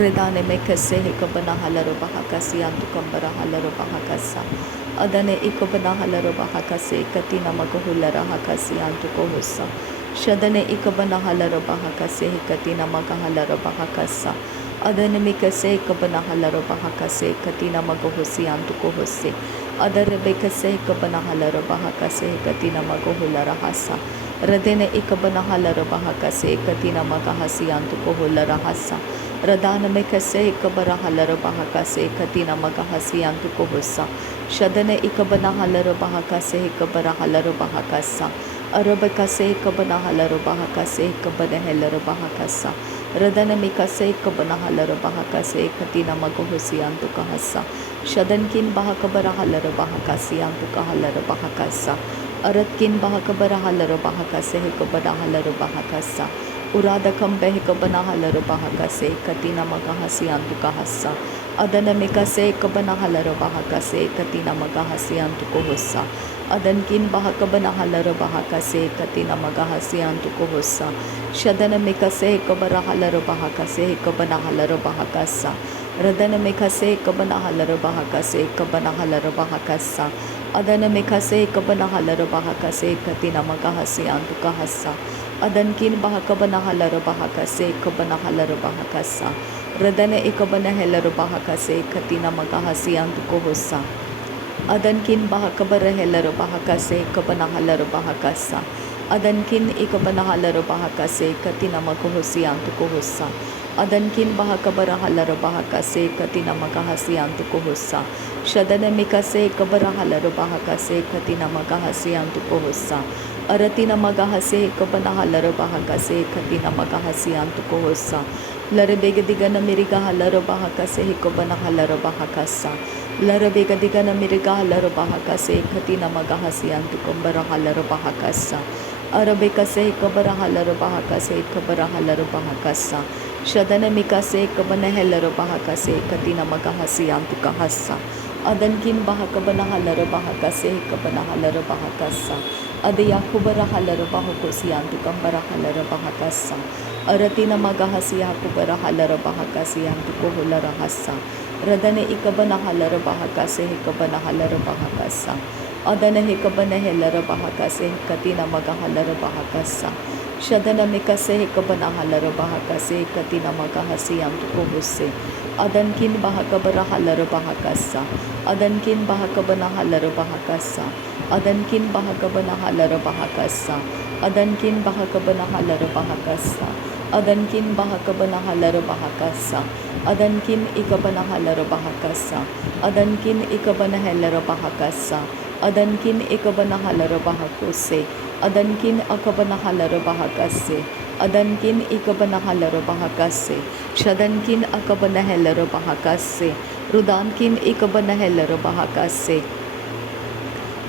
Redane mekase hekabana halaro bahakasi antu kambara halaro bahakasa. Adane ikabana halaro bahakase katina magahulara hakasi antu kohusa. Shadane ikabana halaro bahakase hekatina magahalaro bahakasa. Adane mikase ikabana halaro bahakase katina magahusi antu kohuse. Adare bekase ikabana halaro bahakase katina magahulara hasa. Radene ikabana halaro bahakase katina magahasi antu kohulara hasa. Radana mekase ikabara halaro bahakase katina magahasi antu kohusa. Shadane ikabana halaro bahakase ikabara halaro bahakasa. Arabakase ikabana halaro bahakase ikabana halaro bahakasa. Radana mikase ikabana halaro bahakase katina magahusi antu kahasa. Shadankin bahakabara halaro bahakasi antu kahalaro bahakasa. Aratkin bahakabara halaro bahakase ikabana halaro bahakasa. Uradakam behikabana halaro bahakase katina magahasi antu kahasa. Adana mikase ikabana halaro bahakase katina magahasi antu kohusa. Adankin bahakabana halaro bahakase katina magahasi antu kohusa. Shadana mikase ikabara halaro bahakase ikabana halaro bahakasa. Radana mikase ikabana halaro bahakase ikabana halaro bahakasa. Adana mikase ikabana halaro bahakase katina magahasi antu kahasa. Adankin bahakabana halaro bahakase ikabana halaro bahakasa. Radana ikabana halaro bahakase katina magahasi antu kohusa. Adankin bahakabara halaro bahakase ikabana halaro bahakasa. Adankin ikabana halaro bahakase katina magahusi antu kohusa. Adankin bahakabara halaro bahakase katina magahasi antu kohusa. Shadana mikase ikabara halaro bahakase katina magahasi antu kohusa. Aratina magahase ikabana halaro bahakase katina magahasi antu kohusa. Larabegadigana miriga halaro bahakase ikabana halaro bahakasa. Larabegadigana miriga halaro bahakase katina magahasi antu kambara halaro bahakasa. Arabekase ikabara halaro bahakase ikabara halaro bahakasa. Shadana mikase ikabana halaro bahakase katina magahasi antu kahasa. Adankin bahakabana halaro bahakase ikabana halaro bahakasa. Adaya kubara halaro bahakosi antu kambara halaro bahakasa. Aratina magahasi hakubara halaro bahakasi antu kohulara hasa. Radane ikabana halaro bahakase ikabana halaro bahakasa. Adana hikabana halaro bahakase katina magahalaro bahakasa. Shadana mikase hikabana halaro bahakase katina magahasi antu kohuse. Adankin bahakabara halaro bahakasa. Adankin bahakabana halaro bahakasa. Adankin bahakabana halaro bahakasa. Adankin bahakabana halaro bahakasa. Adankin bahakabana halaro bahakasa. Adankin ikabana halaro bahakasa. Adankin ikabana halaro bahakasa. Adankin ikabana halaro bahakose. Adankin akabana halaro bahakase. Adankin ikabana halaro bahakase. Shadankin akabana halaro bahakase. Rudankin ikabana halaro bahakase.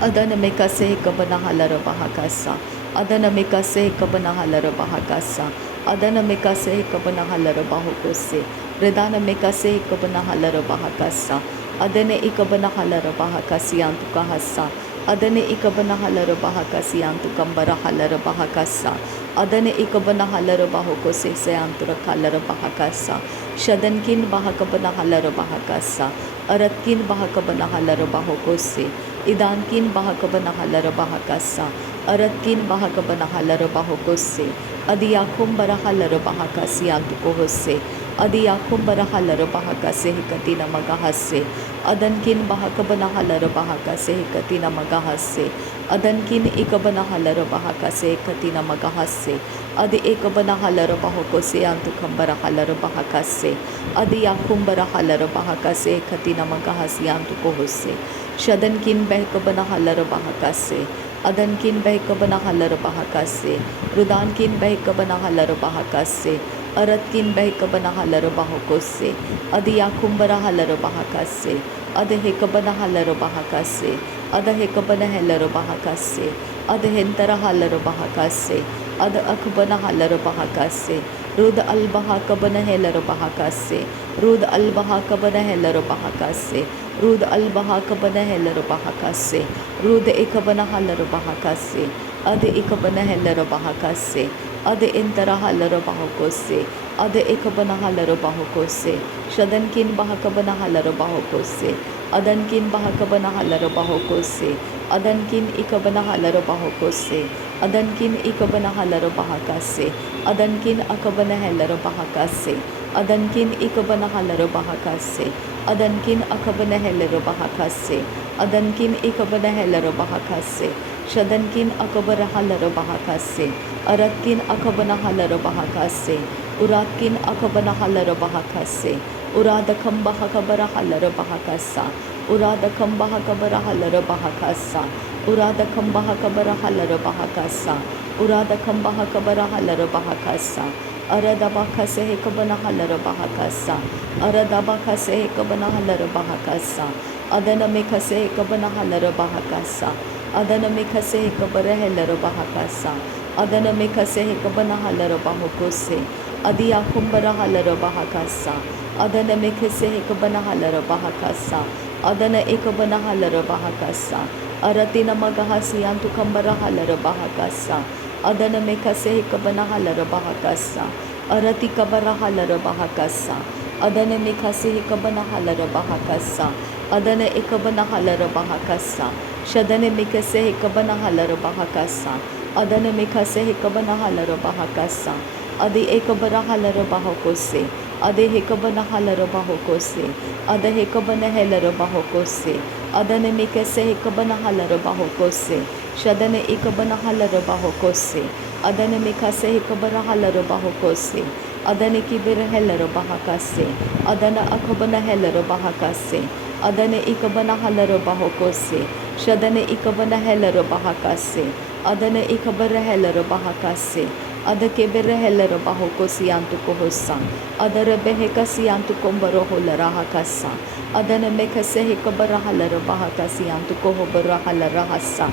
Adana mikase ikabana halaro bahakasa. Adana mikase ikabana halaro bahakasa. Adana mikase ikabana halaro bahakose. Redana mikase ikabana halaro bahakasa. Adane ikabana halaro bahakasi antu kahasa. Adane ikabana halaro bahakasi antu kambara halaro bahakasa. Adane ikabana halaro bahakose se antu halaro bahakasa. Shadankin bahakabana halaro bahakasa. Aratkin bahakabana halaro bahakose. Idankin bahakabana halaro bahakasa. Aratkin bahakabana halaro bahakose. Adiyakum bara halaro bahakasi antu kohose. Adiyakum bara halaro bahakase hikatina magahase. Adankin bahakabana halaro bahakase hikatina magahase. Adankin ikabana halaro bahakase hikatina magahase. Adi ikabana halaro bahakose antu kambara halaro bahakase. Adiyakum bara halaro bahakase hikatina magahase antu kohose. Shadankin behkabana halaro bahakase. Adankin behkabana halaro bahakase. Rudankin behkabana halaro bahakase. Aratkin behkabana halaro bahakose. Adiyakumbara halaro bahakase. Adahekabana halaro bahakase. Adahekabana halaro bahakase. Adahentara halaro bahakase. Ada akbana halaro bahakase. Rud al bahakabana halaro bahakase. Rud al bahakabana halaro bahakase. Rud al bahakabana halaro bahakase. Rud ekabana halaro bahakase. Ade ikabana halaro bahakase. Ade intara halaro bahakose. Ada ikabana halaro bahokose. Shadankin bahakabana halaro bahokose. Adankin bahakabana halaro bahokose. Adankin ikabana halaro bahokose. Adankin ikabana halaro bahakase. Adankin akabana halaro bahakase. Adankin ikabana halaro bahakase. Adankin akabana halaro bahakase. Adankin ikabana halaro bahakase. Shadankin akabara halaro bahakase. Aratkin akabana halaro bahakase. Uratkin akabana halaro bahakase. Uradakam bahakabara halaro bahakasa. Uradakam bahakabara halaro bahakasa. Uradakam bahakabara halaro bahakasa. Uradakam bahakabara halaro bahakasa. Aradabakase hekabana halaro bahakasa. Aradabakase hekabana halaro bahakasa. Adanamekase hekabana halaro bahakasa. Adanamekase hekabara halaro bahakasa. Adanamekase hekabana halaro bahokose. Adiya kumbara halaro bahakasa. Adana mekase hekabana halaro bahakasa. Adana ekabana halaro bahakasa. Aratina magahasi antu kambara halaro bahakasa. Adana mekase hekabana halaro bahakasa. Arati kabara halaro bahakasa. Adana mekase hekabana halaro bahakasa. Adana ekabana halaro bahakasa. Shadane mekase hekabana halaro bahakasa. Adana mekase hekabana halaro bahakasa. Adi ekabara halaro bahokose. Ade hekabana halaro bahokose. Ada hekabana helaro bahokose. Adane mikase hekabana halaro bahokose. Shadane ekabana halaro bahokose. Adane mikase hekabara halaro bahokose. Adane kibira helaro bahakase. Adana akabana helaro bahakase. Adane ekabana halaro bahokose. Shadane ekabana helaro bahakase. Adane ekabara helaro bahakase. Adake berehellero bahokosi antu kohosa. Adare behekasi antu kombaro holara hakasa. Adana mekase hekabara halaro bahakasi antu kohobara halara hasa.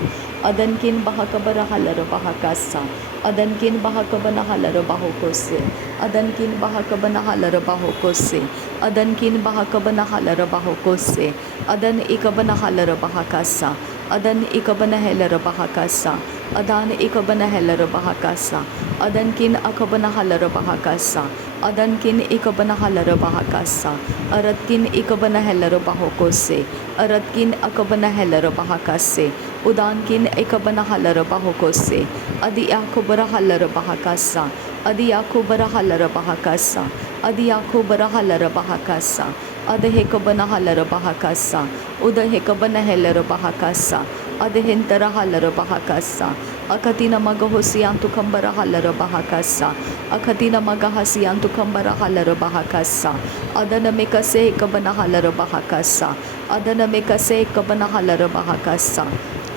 Adankin bahakabara halaro bahakasa. Adankin bahakabana halaro bahokose. Adankin bahakabana halaro bahokose. Adankin bahakabana halaro bahokose. Adan ikabana halaro bahakasa. Adan ikabana helaro bahakasa. Adan ikabana helaro bahakasa. Adankin akabana halaro bahakasa. Adankin ikabana halaro bahakasa. Aratkin ikabana helaro bahokose. Aratkin akabana helaro bahakase. Udankin ikabana halaro bahokose. Adi akubara halaro bahakasa. Adi akubara halaro bahakasa. Adi akubara halaro bahakasa. Ada hekabana halaro bahakasa. Uda hekabana helaro bahakasa. Ada hentara halaro bahakasa. Akatina magahosi antu kambara halaro bahakasa. Akatina magahasi antu kambara halaro bahakasa. Adana mekase hekabana halaro bahakasa. Adana mekase hekabana halaro bahakasa.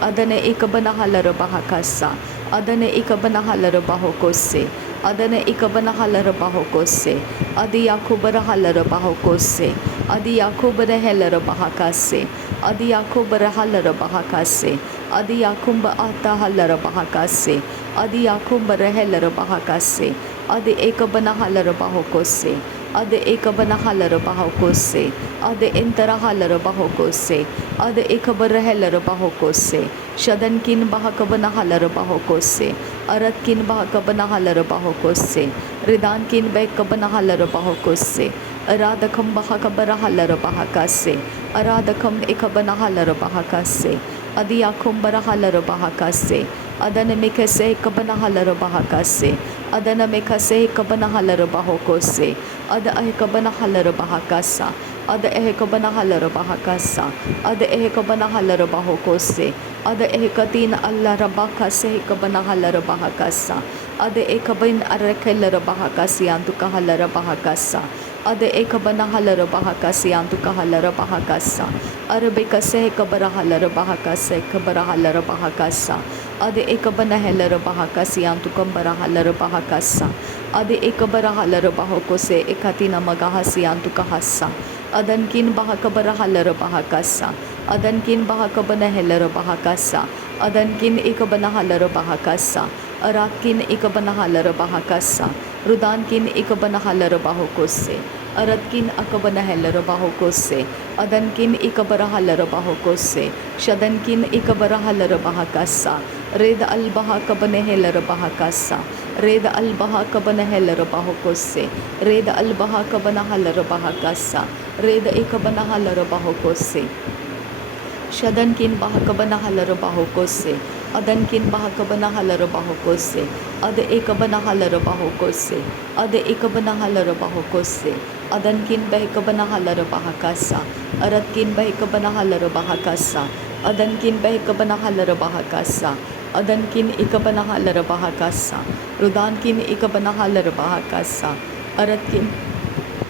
Adana ekabana halaro bahakasa. Adana ekabana halaro bahokose. Adana ekabana halaro bahokose. Adi yakubara halaro bahokose. Adi yakubara helaro bahakase. Adi yakubara halaro bahakase. Adi yakumba ata halaro bahakase. Adi yakumbara helaro bahakase. Adi ekabana halaro bahokose. Adi ekabana halaro bahokose. Adi entara halaro bahokose. Adi ekabara helaro bahokose. Shadankin bahakabana halaro bahokose. Aratkin bahakabana halaro bahokose. Ridankin bekabana halaro bahokose. Aradakam bahakabara halaro bahakase. Aradakam ekabana halaro bahakase. Adiyakum bara halaro bahakase. Adana mekase ekabana halaro bahakase. Adana mekase ekabana halaro bahokose. Ada ekabana halaro bahakasa. Ada ekabana halaro bahakasa. Ada ekabana halaro bahokose. Ada ekatin Allah rabakase ekabana halaro bahakasa. Ada ekabin arekelaro bahakasi antuka halaro bahakasa. Ada ekabana halaro bahakasi antuka halaro bahakasa. Arabekase ekabara halaro bahakase ekabara halaro bahakasa. Ada ekabana halaro bahakasi antuka bara halaro bahakasa. Ada ekabara halaro bahokose ekatina magahasi antuka hassa. Adankin bahakabara halaro bahakasa. Adankin bahakabana halaro bahakasa. Adankin ekabana halaro bahakasa. Arakin ikabana halaro bahakasa. Rudankin ikabana halaro bahokose. Aratkin akabana halaro bahokose. Adankin ikabara halaro bahokose. Shadankin ikabara halaro bahakasa. Red al bahakabane halaro bahakasa. Reda albaha kabana helera bahokose. Reda albaha kabana halera bahakasa. Reda ekabana halera bahokose. Shadankin bahakabana halera bahokose. Adankin bahakabana halera bahokose. Ada ekabana halera bahokose. Ada ekabana halera bahokose. Adankin bahakabana halera bahakasa. Aratkin bahakabana halera bahakasa. Adankin bahakabana halera bahakasa. Adankin ikabana halera bahakasa. Rudankin ikabana halera bahakasa. Aratkin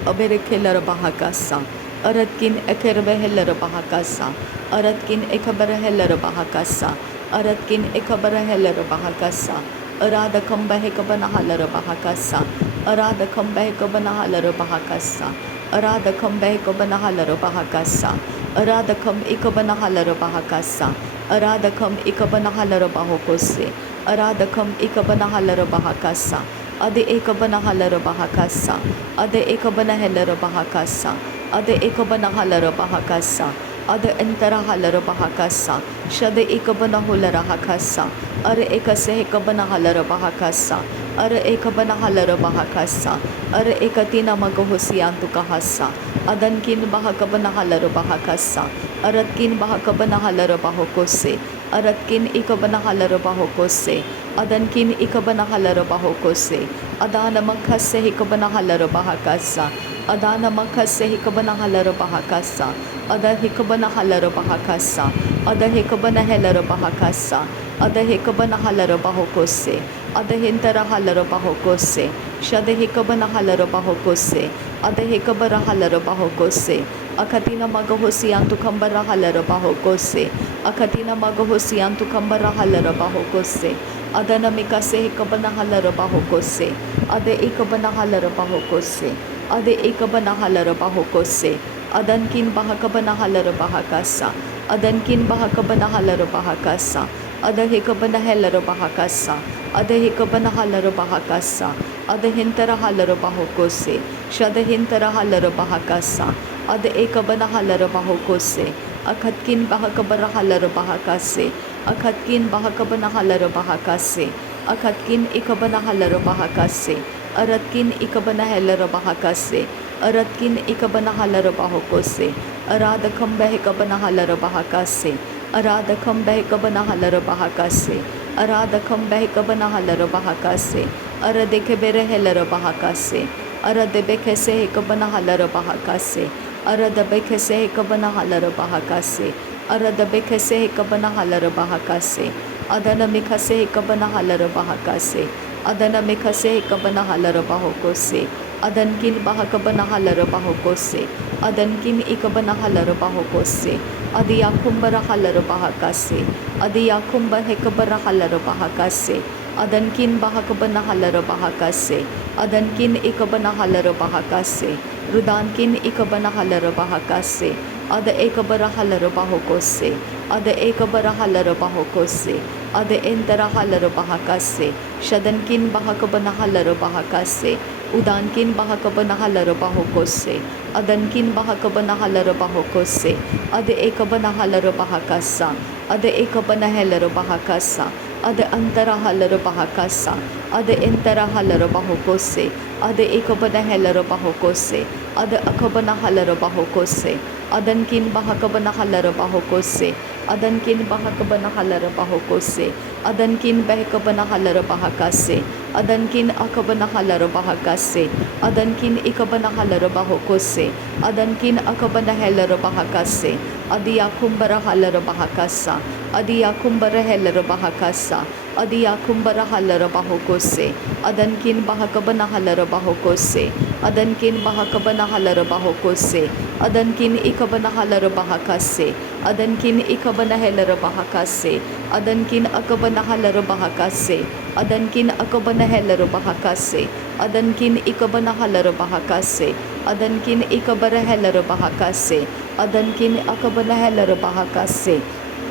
aberekelara bahakasa. Aratkin ekerbehelara bahakasa. Aratkin ekaberehelara bahakasa. Aratkin ekaberehelara bahakasa. Arada kambahekabana halara bahakasa. Arada kambahekabana halara bahakasa. Arada kambahekabana halara bahakasa. Arada kam ikabana halara bahakasa. Arada kam ikabana halara bahokose. Arada kam ikabana halara bahakasa. Ade ekabana halara bahakasa. Ade ekabana halara bahakasa. Ade ekabana halara bahakasa. Ade entara halara bahakasa. Shade ekabana hulara hakasa. Are ekase ekabana halara bahakasa. Are ekabana halara bahakasa. Are ekatina magahosiyantu kahasa. Adankin bahakabana halara bahakasa. Aratkin bahakabana halara bahokose. Aratkin ikabana halara bahokose. Adankin ikabana halara bahokose. Adana makhase hikabana halara bahakasa. Adana makhase hikabana halara bahakasa. Ada hikabana halara bahakasa. Ada hikabana halara bahakasa. Ada hikabana halara bahokose. Ada hintara halara bahokose. Shada hikabana halara bahokose. Ada hikabara halara bahokose. Akatina magahosiyantu kambara halara bahokose. Akatina magahosiyantu kambara halara bahokose. Adana mikase hikabana halara bahokose. Ada ikabana halara bahokose. Ada ikabana halara bahokose. Adankin bahakabana halara bahakasa. Adankin bahakabana halara bahakasa. Ada hikabana halara bahakasa. Ada hikabana halara bahakasa. Ada hintara halara bahokose. Shada hintara halara bahakasa. Ada ekabana halara bahokose. Akatkin bahakabara halara bahakase. Akatkin bahakabana halara bahakase. Akatkin ikabana halara bahakase. Aratkin ikabana halara bahakase. Aratkin ikabana halara bahokose. Aradakam bahikabana halara bahakase. Aradakam bahikabana halara bahakase. Aradakam bahikabana halara bahakase. Aradekebere halara bahakase. Aradebekese hikabana halara bahakase. Aradabekese hikabana halara bahakase. Aradabekese hikabana halara bahakase. Adana mikase hikabana halara bahakase. Adana mikase hikabana halara bahokose. Adankin bahakabana halara bahokose. Adankin ikabana halara bahokose. Adiyakumbara halara bahakase. Adiyakumba hekabara halara bahakase. Adankin bahakabana halara bahakase. Adankin ikabana halara bahakase. Rudankin ikabana halara bahakase. Ada ekabara halara bahokose. Ada ekabara halara bahokose. Ada entara halara bahakase. Shadankin bahakabana halara bahakase. Udankin bahakabana halara bahokose. Adankin bahakabana halara bahokose. Ada ekabana halara bahakasa. Ada ekabana halara bahakasa. Ada antara halara bahakasa. Ada entara halara bahokose. Ada ekabana halara bahokose. Ada akabana halara bahokose. Adankin bahakabana halara bahokose. Adankin bahakabana halara bahokose. Adankin bahakabana halara bahakase. Adankin akabana halara bahakase. Adankin ikabana halara bahokose. Adankin akabana halara bahakase. Adiyakumbara halara bahakasa. Adiyakumbara halara bahakasa. Adiyakumbara halara bahokose. Adankin bahakabana halara bahokose. Adankin bahakabana halara bahokose. Adankin ikabana halara bahakase. Adankin ikabana halara bahakase. Adankin akabana halara bahakase. Adankin akabana halara bahakase. Adankin ikabana halara bahakase. Adankin ikabara halara bahakase. Adankin akabana halara bahakase.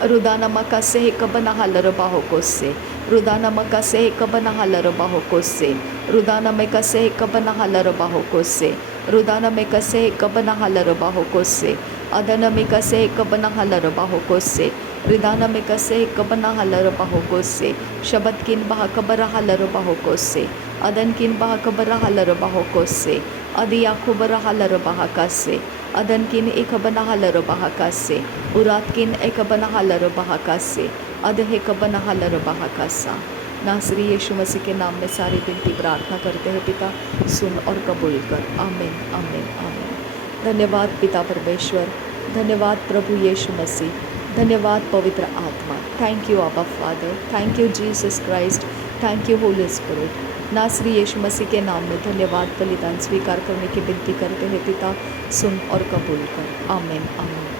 Rudana makase hikabana halara bahokose. Rudana makase hikabana halara bahokose. Rudana makase hikabana halara bahokose. Rudana makase hikabana halara bahokose. Adana makase hikabana halara bahokose. Ridana me kase kabana halaro bahoko se. Shabat kin baha kabara halaro bahoko se. Adan kin baha kabara halaro bahoko se. Adi yakubara halaro bahaka se. Adan kin ekabana halaro bahaka se. Urat kin ekabana halaro bahaka se. Adhe kabana halaro bahaka sa. नासरी यीशु मसीह के नाम में सारी विनती प्रार्थना करते हैं पिता, सुन और कबूल कर। आमीन आमीन आमीन। धन्यवाद पिता परमेश्वर, धन्यवाद प्रभु यीशु मसीह, धन्यवाद पवित्र आत्मा। थैंक यू आबा father, thank you Jesus Christ, thank you Holi spirit. नासरी यीशु मसीह के नाम में धन्यवाद बलिदान स्वीकार करने की विनती करते हैं पिता, सुन और कबूल कर। आमीन आमीन।